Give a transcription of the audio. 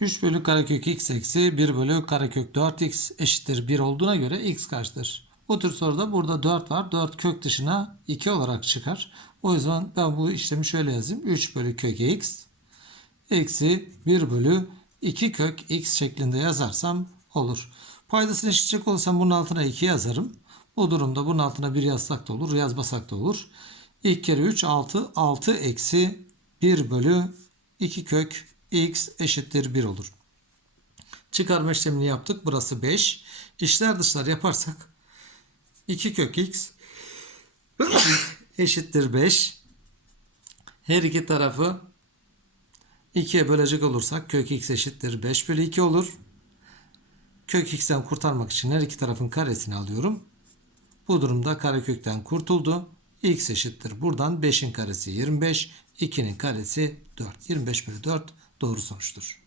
3 bölü karekök x eksi 1 bölü karekök 4x eşittir 1 olduğuna göre x kaçtır? Bu tür soruda burada 4 var. 4 kök dışına 2 olarak çıkar. O yüzden ben bu işlemi şöyle yazayım. 3 bölü kök x eksi 1 bölü 2 kök x şeklinde yazarsam olur. Paydasını eşitecek olursam bunun altına 2 yazarım. Bu durumda bunun altına 1 yazsak da olur, yazmasak da olur. İlk kere 3 6, 6 eksi 1 bölü 2 kök x eşittir 1 olur. Çıkarma işlemini yaptık. Burası 5. İşler dışlar yaparsak 2 kök x eşittir 5. Her iki tarafı 2'ye bölecek olursak kök x eşittir 5 bölü 2 olur. Kök x'ten kurtarmak için her iki tarafın karesini alıyorum. Bu durumda karekökten kurtuldu. x eşittir. Buradan 5'in karesi 25, 2'nin karesi 4. 25 bölü 4 doğru sonuçtur.